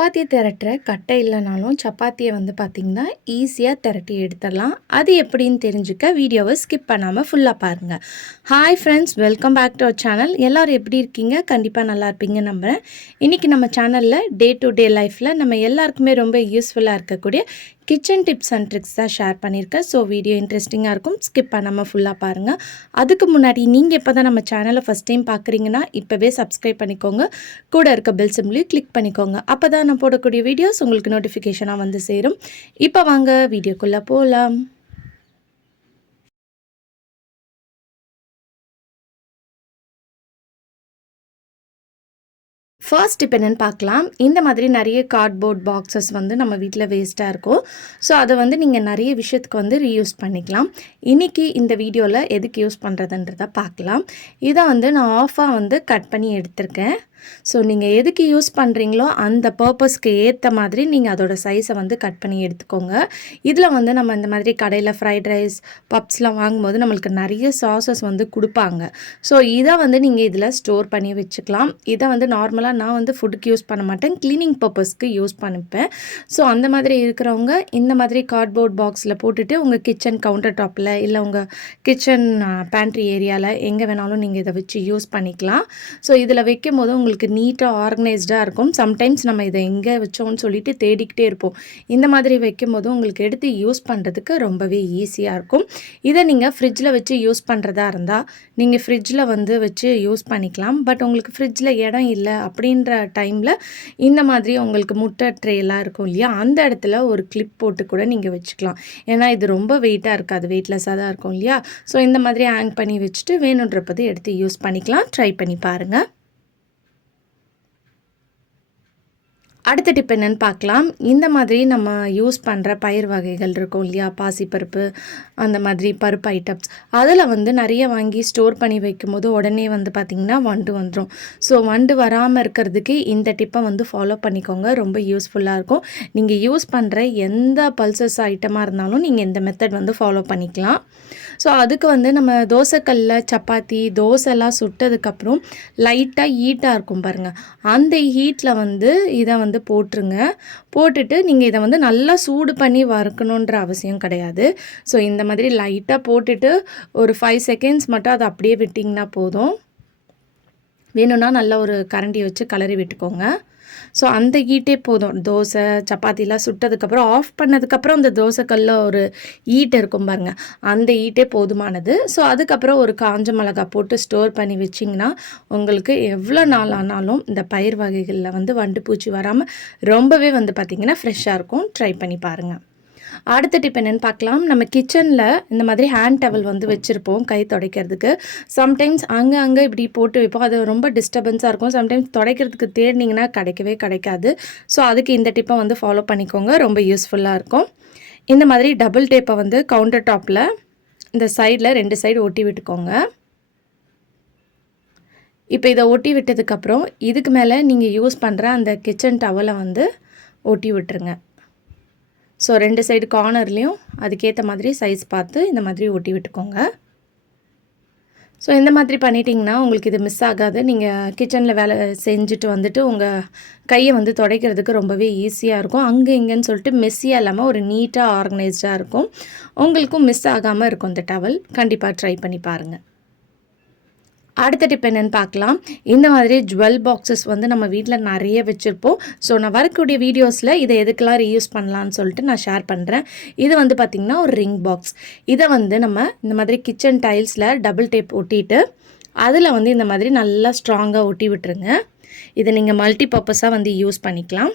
சப்பாத்தி திரட்டுற கட்டை இல்லைனாலும் சப்பாத்தியை வந்து பார்த்திங்கன்னா ஈஸியாக திரட்டி எடுத்துடலாம். அது எப்படின்னு தெரிஞ்சுக்க வீடியோவை ஸ்கிப் பண்ணாமல் ஃபுல்லாக பாருங்கள் hi friends welcome back to our channel எல்லோரும் எப்படி இருக்கீங்க? கண்டிப்பாக நல்லா இருப்பீங்க நம்புகிறேன் இன்றைக்கி நம்ம சேனலில் டே டு டே லைஃப்பில் நம்ம எல்லாருக்குமே ரொம்ப யூஸ்ஃபுல்லாக இருக்கக்கூடிய கிச்சன் டிப்ஸ் அண்ட் ட்ரிக்ஸ் தான் ஷேர் பண்ணியிருக்கேன். ஸோ வீடியோ இன்ட்ரெஸ்டிங்காக இருக்கும். ஸ்கிப் பண்ணாமல் ஃபுல்லாக பாருங்கள் அதுக்கு முன்னாடி நீங்கள் இப்போ தான் நம்ம சேனலை ஃபஸ்ட் டைம் பார்க்குறீங்கன்னா இப்போவே சப்ஸ்கிரைப் பண்ணிக்கோங்க. கூட இருக்க பெல் சிம்லையும் கிளிக் பண்ணிக்கோங்க. அப்போ தான் நான் போடக்கூடிய வீடியோஸ் உங்களுக்கு நோட்டிஃபிகேஷனாக வந்து சேரும். இப்போ வாங்க வீடியோக்குள்ளே போகலாம் ஃபர்ஸ்ட் இப்போ என்னென்னு பார்க்கலாம். இந்த மாதிரி நிறைய கார்ட்போர்ட் பாக்ஸஸ் வந்து நம்ம வீட்டில் வேஸ்ட்டாக இருக்கும். ஸோ அதை வந்து நீங்கள் நிறைய விஷயத்துக்கு வந்து ரீயூஸ் பண்ணிக்கலாம். இன்றைக்கி இந்த வீடியோவில் எதுக்கு யூஸ் பண்ணுறதுன்றதை பார்க்கலாம். இதை வந்து நான் ஆஃபாக வந்து கட் பண்ணி எடுத்திருக்கேன். ஸோ நீங்கள் எதுக்கு யூஸ் பண்ணுறீங்களோ அந்த பர்பஸ்க்கு ஏற்ற மாதிரி நீங்கள் அதோட சைஸை வந்து கட் பண்ணி எடுத்துக்கோங்க. இதில் வந்து நம்ம இந்த மாதிரி கடையில் ஃப்ரைட் ரைஸ் பப்ஸ்லாம் வாங்கும்போது நம்மளுக்கு நிறைய சாசஸ் வந்து கொடுப்பாங்க. ஸோ இதை வந்து நீங்கள் இதில் ஸ்டோர் பண்ணி வச்சுக்கலாம். இதை வந்து நார்மலாக நான் வந்து ஃபுட்டுக்கு யூஸ் பண்ண மாட்டேன். க்ளீனிங் பர்பஸ்க்கு யூஸ் பண்ணிப்பேன். ஸோ அந்த மாதிரி இருக்கிறவங்க இந்த மாதிரி கார்ட்போர்ட் பாக்ஸில் போட்டுட்டு உங்கள் கிச்சன் கவுண்டர் டாப்பில் இல்லை உங்கள் கிச்சன் பேண்ட்ரி ஏரியாவில் எங்கே வேணாலும் நீங்கள் இதை வச்சு யூஸ் பண்ணிக்கலாம். ஸோ இதில் வைக்கும் போது உங்களுக்கு உங்களுக்கு நீட்டாக ஆர்கனைஸ்டாக இருக்கும். சம்டைம்ஸ் நம்ம இதை எங்கே வச்சோம்னு சொல்லிட்டு தேடிக்கிட்டே இருப்போம். இந்த மாதிரி வைக்கும் போது உங்களுக்கு எடுத்து யூஸ் பண்ணுறதுக்கு ரொம்பவே ஈஸியாக இருக்கும். இதை நீங்கள் ஃப்ரிட்ஜில் வச்சு யூஸ் பண்ணுறதா இருந்தால் நீங்கள் ஃப்ரிட்ஜில் வந்து வச்சு யூஸ் பண்ணிக்கலாம். பட் உங்களுக்கு ஃப்ரிட்ஜில் இடம் இல்லை அப்படின்ற டைமில் இந்த மாதிரி உங்களுக்கு முட்டை ட்ரேலாம் இருக்கும் இல்லையா? அந்த இடத்துல ஒரு கிளிப் போட்டு கூட நீங்கள் வச்சுக்கலாம். ஏன்னா இது ரொம்ப வெயிட்டாக இருக்காது. வெயிட்லெஸ்ஸாக தான் இருக்கும் இல்லையா? ஸோ இந்த மாதிரி ஹேங் பண்ணி வச்சுட்டு வேணுன்றப்பதை எடுத்து யூஸ் பண்ணிக்கலாம். ட்ரை பண்ணி பாருங்கள் அடுத்த டிப் என்னென்னு பார்க்கலாம். இந்த மாதிரி நம்ம யூஸ் பண்ணுற பயிர் வகைகள் இருக்கும் இல்லையா? பாசிப்பருப்பு அந்த மாதிரி பருப்பு ஐட்டம்ஸ் அதில் வந்து நிறைய வாங்கி ஸ்டோர் பண்ணி வைக்கும்போது உடனே வந்து பார்த்திங்கன்னா வண்டு வந்துடும் ஸோ வண்டு வராமல் இருக்கிறதுக்கு இந்த டிப்பை வந்து ஃபாலோ பண்ணிக்கோங்க. ரொம்ப யூஸ்ஃபுல்லாக இருக்கும். நீங்கள் யூஸ் பண்ணுற எந்த பல்சஸ் ஐட்டமாக இருந்தாலும் நீங்கள் இந்த மெத்தட் வந்து ஃபாலோ பண்ணிக்கலாம். ஸோ அதுக்கு வந்து நம்ம தோசைக்கல்ல சப்பாத்தி தோசைலாம் சுட்டதுக்கப்புறம் லைட்டாக ஹீட்டாக இருக்கும் பாருங்கள் அந்த ஹீட்டில் வந்து இதை வந்து போட்டுருங்க. போட்டுட்டு நீங்கள் இதை வந்து நல்லா சூடு பண்ணி வறுக்கணுன்ற அவசியம் கிடையாது. ஸோ இந்த மாதிரி லைட்டாக போட்டுட்டு ஒரு ஃபைவ் செகண்ட்ஸ் மட்டும் அதை அப்படியே விட்டிங்கன்னா போதும். வேணும்னா நல்லா ஒரு கரண்டி வச்சு கலரி விட்டுக்கோங்க. ஸோ அந்த ஹீட்டே போதும். தோசை சப்பாத்திலாம் சுட்டதுக்கப்புறம் ஆஃப் பண்ணதுக்கப்புறம் அந்த தோசைக்கல்ல ஒரு ஈட் இருக்கும் பாருங்க. அந்த ஈட்டே போதுமானது. ஸோ அதுக்கப்புறம் ஒரு காஞ்ச மிளகா போட்டு ஸ்டோர் பண்ணி வச்சிங்கன்னா உங்களுக்கு எவ்வளோ நாள் ஆனாலும் இந்த பயிர் வகைகளில் வந்து வண்டு பூச்சி வராமல் ரொம்பவே வந்து பார்த்திங்கன்னா ஃப்ரெஷ்ஷாக இருக்கும். ட்ரை பண்ணி பாருங்கள் அடுத்த டிப் என்னென்னு பார்க்கலாம். நம்ம கிச்சனில் இந்த மாதிரி ஹேண்ட் டவல் வந்து வச்சுருப்போம் கை துடைக்கிறதுக்கு. சம்டைம்ஸ் அங்கே அங்கே இப்படி போட்டு வைப்போம். அது ரொம்ப டிஸ்டர்பன்ஸாக இருக்கும். சம்டைம்ஸ் துடைக்கிறதுக்கு தேடினீங்கன்னா கிடைக்கவே கிடைக்காது. ஸோ அதுக்கு இந்த டிப்பை வந்து ஃபாலோ பண்ணிக்கோங்க. ரொம்ப யூஸ்ஃபுல்லாக இருக்கும். இந்த மாதிரி டபுள் டேப்பை வந்து கவுண்டர் டாப்பில் இந்த சைடில் ரெண்டு சைடு ஒட்டி விட்டுக்கோங்க. இப்போ இதை ஒட்டி விட்டதுக்கப்புறம் இதுக்கு மேலே நீங்கள் யூஸ் பண்ணுற அந்த கிச்சன் டவலை வந்து ஒட்டி விட்டுருங்க. ஸோ ரெண்டு சைடு கார்னர்லேயும் அதுக்கேற்ற மாதிரி சைஸ் பார்த்து இந்த மாதிரி ஒட்டி விட்டுக்கோங்க. ஸோ இந்த மாதிரி பண்ணிட்டிங்கன்னா உங்களுக்கு இது மிஸ் ஆகாது. நீங்கள் கிச்சனில் வேலை செஞ்சுட்டு வந்துட்டு உங்கள் கையை வந்து துடைக்கிறதுக்கு ரொம்பவே ஈஸியாக இருக்கும். அங்கே இங்கேன்னு சொல்லிட்டு மெஸ்ஸியாக இல்லாமல் ஒரு நீட்டாக ஆர்கனைஸ்டாக இருக்கும். உங்களுக்கும் மிஸ் ஆகாமல் இருக்கும் இந்த டவல் கண்டிப்பாக ட்ரை பண்ணி பாருங்கள் அடுத்த டிப் என்னென்னு பார்க்கலாம். இந்த மாதிரி ஜுவல் பாக்ஸஸ் வந்து நம்ம வீட்டில் நிறைய வச்சுருப்போம். ஸோ நான் வரக்கூடிய வீடியோஸில் இதை எதுக்கெல்லாம் ரீயூஸ் பண்ணலான்னு சொல்லிட்டு நான் ஷேர் பண்ணுறேன் இது வந்து பார்த்திங்கன்னா ஒரு ரிங் பாக்ஸ் இதை வந்து நம்ம இந்த மாதிரி கிச்சன் டைல்ஸில் டபுள் டேப் ஒட்டிட்டு அதில் வந்து இந்த மாதிரி நல்லா ஸ்ட்ராங்காக ஒட்டி விட்டுருங்க. இதை நீங்கள் மல்டி பர்பஸாக வந்து யூஸ் பண்ணிக்கலாம்.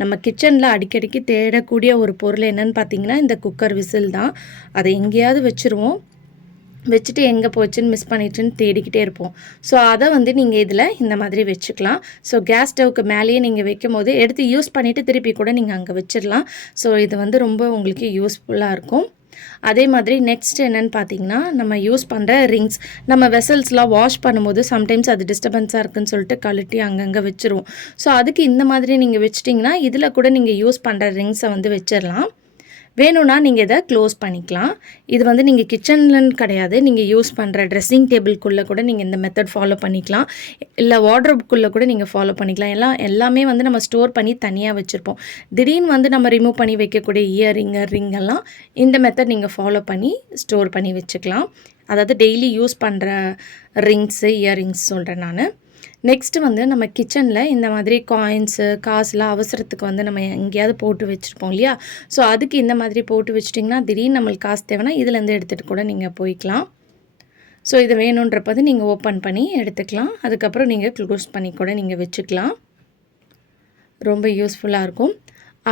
நம்ம கிச்சனில் அடிக்கடிக்கு தேடக்கூடிய ஒரு பொருள் என்னென்னு பார்த்தீங்கன்னா இந்த குக்கர் விசில் தான். அதை எங்கேயாவது வச்சுருவோம். வச்சுட்டு எங்கே போச்சுன்னு மிஸ் பண்ணிட்டுன்னு தேடிக்கிட்டே இருப்போம். ஸோ அதை வந்து நீங்கள் இதில் இந்த மாதிரி வச்சுக்கலாம். ஸோ கேஸ் ஸ்டவ்க்கு மேலேயே நீங்கள் வைக்கும் போது எடுத்து யூஸ் பண்ணிவிட்டு திருப்பி கூட நீங்கள் அங்கே வச்சிடலாம். ஸோ இது வந்து ரொம்ப உங்களுக்கு யூஸ்ஃபுல்லாக இருக்கும். அதே மாதிரி நெக்ஸ்ட் என்னென்னு பார்த்தீங்கன்னா நம்ம யூஸ் பண்ணுற ரிங்ஸ் நம்ம வெசல்ஸ்லாம் வாஷ் பண்ணும்போது சம்டைம்ஸ் அது டிஸ்டர்பன்ஸாக இருக்குன்னு சொல்லிட்டு கழட்டி அங்கங்கே வச்சுருவோம். ஸோ அதுக்கு இந்த மாதிரி நீங்கள் வச்சிட்டிங்கன்னா இதில் கூட நீங்கள் யூஸ் பண்ணுற ரிங்ஸை வந்து வச்சிடலாம். வேணும்னா நீங்கள் இதை க்ளோஸ் பண்ணிக்கலாம். இது வந்து நீங்கள் கிச்சன்லன்னு கிடையாது. நீங்கள் யூஸ் பண்ணுற ட்ரெஸ்ஸிங் டேபிள்குள்ளே கூட நீங்கள் இந்த மெத்தட் ஃபாலோ பண்ணிக்கலாம். இல்லை வார்ட்ரோப்குள்ளே கூட நீங்கள் ஃபாலோ பண்ணிக்கலாம். எல்லாம் எல்லாமே வந்து நம்ம ஸ்டோர் பண்ணி தனியாக வச்சுருப்போம். திடீர்னு வந்து நம்ம ரிமூவ் பண்ணி வைக்கக்கூடிய இயரிங்கு ரிங் எல்லாம் இந்த மெத்தட் நீங்கள் ஃபாலோ பண்ணி ஸ்டோர் பண்ணி வச்சுக்கலாம். அதாவது டெய்லி யூஸ் பண்ணுற ரிங்ஸு இயரிங்ஸ் சொல்கிறேன் நான். நெக்ஸ்ட்டு வந்து நம்ம கிச்சனில் இந்த மாதிரி காயின்ஸு காசுலாம் அவசரத்துக்கு வந்து நம்ம எங்கேயாவது போட்டு வச்சுருப்போம் இல்லையா? ஸோ அதுக்கு இந்த மாதிரி போட்டு வச்சிட்டிங்கன்னா திடீர்னு நம்மளுக்கு காசு தேவைன்னா இதுலேருந்து எடுத்துகிட்டு கூட நீங்கள் போய்க்கலாம். ஸோ இது வேணுன்றப்பது நீங்கள் ஓப்பன் பண்ணி எடுத்துக்கலாம். அதுக்கப்புறம் நீங்கள் க்ளோஸ் பண்ணி கூட நீங்கள் வச்சுக்கலாம். ரொம்ப யூஸ்ஃபுல்லாக இருக்கும்.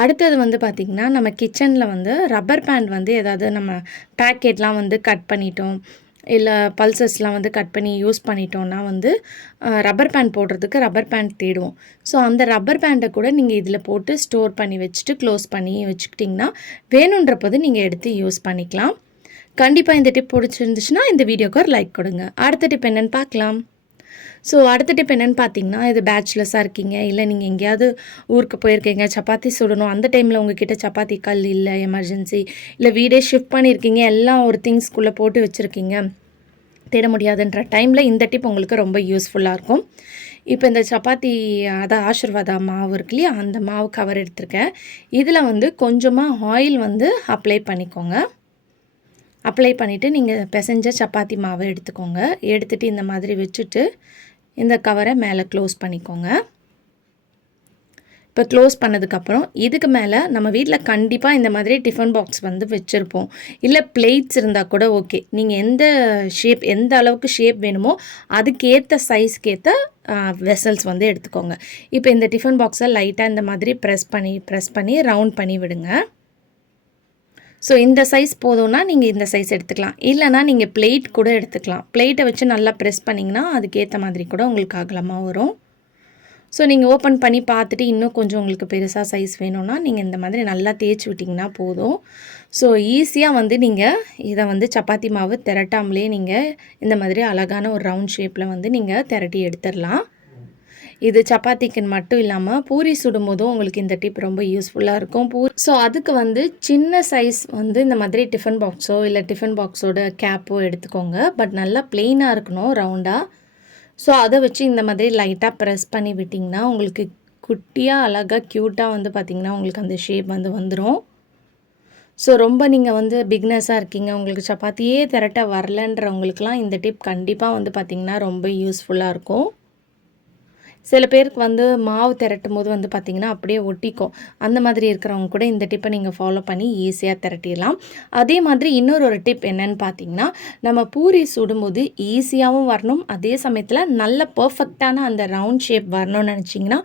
அடுத்தது வந்து பார்த்திங்கன்னா நம்ம கிச்சனில் வந்து ரப்பர் பேண்ட் வந்து ஏதாவது நம்ம பேக்கெட்லாம் வந்து கட் பண்ணிட்டோம். இல்லை பல்சஸ்லாம் வந்து கட் பண்ணி யூஸ் பண்ணிட்டோன்னா வந்து ரப்பர் பேண்ட் போடுறதுக்கு ரப்பர் பேண்ட் தேடுவோம். ஸோ அந்த ரப்பர் பேண்டை கூட நீங்கள் இதில் போட்டு ஸ்டோர் பண்ணி வச்சுட்டு க்ளோஸ் பண்ணி வச்சுக்கிட்டிங்கன்னா வேணுன்றப்போது நீங்கள் எடுத்து யூஸ் பண்ணிக்கலாம். கண்டிப்பாக இந்த டிப் பிடிச்சிருந்துச்சுன்னா இந்த வீடியோக்கு ஒரு லைக் கொடுங்க. அடுத்த டிப் என்னென்னு பார்க்கலாம். ஸோ அடுத்த டிப் என்னென்னு பார்த்தீங்கன்னா இது பேச்சுலஸாக இருக்கீங்க இல்லை நீங்கள் எங்கேயாவது ஊருக்கு போயிருக்கீங்க சப்பாத்தி சுடணும் அந்த டைமில் உங்ககிட்ட சப்பாத்தி கல் இல்லை எமர்ஜென்சி இல்லை வீடே ஷிஃப்ட் பண்ணியிருக்கீங்க எல்லாம் ஒரு திங்ஸ்குள்ளே போட்டு வச்சுருக்கீங்க தேட முடியாதுன்ற டைமில் இந்த டிப் உங்களுக்கு ரொம்ப யூஸ்ஃபுல்லாக இருக்கும். இப்போ இந்த சப்பாத்தி அதான் ஆஷிர்வாதா மாவு இருக்கு இல்லையா அந்த மாவு கவர் எடுத்திருக்கேன். இதில் வந்து கொஞ்சமாக ஆயில் வந்து அப்ளை பண்ணிக்கோங்க. அப்ளை பண்ணிவிட்டு நீங்கள் பிசைஞ்ச சப்பாத்தி மாவை எடுத்துக்கோங்க. எடுத்துகிட்டு இந்த மாதிரி வச்சுட்டு இந்த கவரை மேலே க்ளோஸ் பண்ணிக்கோங்க. இப்போ க்ளோஸ் பண்ணதுக்கப்புறம் இதுக்கு மேலே நம்ம வீட்டில் கண்டிப்பாக இந்த மாதிரி டிஃபன் பாக்ஸ் வந்து வச்சுருப்போம். இல்லை பிளேட்ஸ் இருந்தால் கூட ஓகே. நீங்கள் எந்த ஷேப் எந்த அளவுக்கு ஷேப் வேணுமோ அதுக்கேற்ற சைஸ்க்கேற்ற வெசல்ஸ் வந்து எடுத்துக்கோங்க. இப்போ இந்த டிஃபன் பாக்ஸை லைட்டாக இந்த மாதிரி ப்ரெஸ் பண்ணி ப்ரெஸ் பண்ணி ரவுண்ட் பண்ணி விடுங்க. ஸோ இந்த சைஸ் போதும்னா நீங்கள் இந்த சைஸ் எடுத்துக்கலாம். இல்லைனா நீங்கள் பிளேட் கூட எடுத்துக்கலாம். பிளேட்டை வச்சு நல்லா ப்ரெஸ் பண்ணிங்கன்னா அதுக்கேற்ற மாதிரி கூட உங்களுக்கு அகலமாக வரும். ஸோ நீங்கள் ஓப்பன் பண்ணி பார்த்துட்டு இன்னும் கொஞ்சம் உங்களுக்கு பெருசாக சைஸ் வேணும்னா நீங்கள் இந்த மாதிரி நல்லா தேய்ச்சி விட்டிங்கன்னா போதும். ஸோ ஈஸியாக வந்து நீங்கள் இதை வந்து சப்பாத்தி மாவு திரட்டாமலே நீங்கள் இந்த மாதிரி அழகான ஒரு ரவுண்ட் ஷேப்பில் வந்து நீங்கள் திரட்டி எடுத்துடலாம். இது சப்பாத்திக்கு மட்டும் இல்லாமல் பூரி சுடும்போதும் உங்களுக்கு இந்த டிப் ரொம்ப யூஸ்ஃபுல்லாக இருக்கும். பூ ஸோ அதுக்கு வந்து சின்ன சைஸ் வந்து இந்த மாதிரி டிஃபன் பாக்ஸோ இல்லை டிஃபன் பாக்ஸோட கேப்போ எடுத்துக்கோங்க. பட் நல்லா பிளெயினாக இருக்கணும் ரவுண்டாக ஸோ அதை வச்சு இந்த மாதிரி லைட்டாக ப்ரெஸ் பண்ணி விட்டிங்கன்னா உங்களுக்கு குட்டியாக அழகாக க்யூட்டாக வந்து பார்த்திங்கன்னா உங்களுக்கு அந்த ஷேப் வந்து வந்துடும் ஸோ ரொம்ப நீங்கள் வந்து பிக்னஸாக இருக்கீங்க உங்களுக்கு சப்பாத்தியே திரட்ட வரலன்றவங்களுக்குலாம் இந்த டிப் கண்டிப்பாக வந்து பார்த்திங்கன்னா ரொம்ப யூஸ்ஃபுல்லாக இருக்கும். சில பேருக்கு வந்து மாவு திரட்டும் போது வந்து பார்த்திங்கன்னா அப்படியே ஒட்டிக்கும். அந்த மாதிரி இருக்கிறவங்க கூட இந்த டிப்பை நீங்கள் ஃபாலோ பண்ணி ஈஸியாக திரட்டிடலாம். அதே மாதிரி இன்னொரு ஒரு டிப் என்னன்னு பார்த்தீங்கன்னா நம்ம பூரி சுடும்போது ஈஸியாகவும் வரணும். அதே சமயத்தில் நல்ல பர்ஃபெக்டான அந்த ரவுண்ட் ஷேப் வரணும்னு நினச்சிங்கன்னா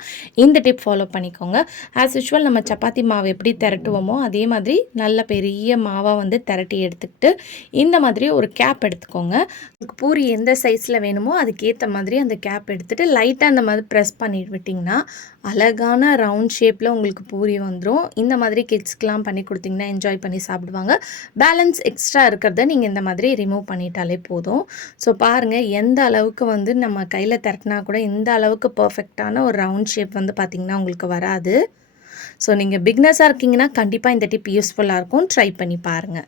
இந்த டிப் ஃபாலோ பண்ணிக்கோங்க. ஆஸ் யூஷுவல் நம்ம சப்பாத்தி மாவு எப்படி திரட்டுவோமோ அதே மாதிரி நல்ல பெரிய மாவாக வந்து திரட்டி எடுத்துக்கிட்டு இந்த மாதிரி ஒரு கேப் எடுத்துக்கோங்க. பூரி எந்த சைஸில் வேணுமோ அதுக்கேற்ற மாதிரி அந்த கேப் எடுத்துகிட்டு லைட்டாக அந்த மாதிரி ப்ரெஸ் பண்ணிட்டு விட்டிங்கன்னா அழகான ரவுண்ட் ஷேப்பில் உங்களுக்கு பூரி வந்துடும் இந்த மாதிரி கிட்ஸ்க்கெலாம் பண்ணி கொடுத்திங்கன்னா என்ஜாய் பண்ணி சாப்பிடுவாங்க. பேலன்ஸ் எக்ஸ்ட்ரா இருக்கிறத நீங்கள் இந்த மாதிரி ரிமூவ் பண்ணிட்டாலே போதும். ஸோ பாருங்கள் எந்த அளவுக்கு வந்து நம்ம கையில் திரட்டினா கூட இந்த அளவுக்கு பர்ஃபெக்டான ஒரு ரவுண்ட் ஷேப் வந்து பார்த்திங்கன்னா உங்களுக்கு வராது. ஸோ நீங்கள் பிக்னஸாக இருக்கீங்கன்னா கண்டிப்பாக இந்த டிப் யூஸ்ஃபுல்லாக இருக்கும். ட்ரை பண்ணி பாருங்கள்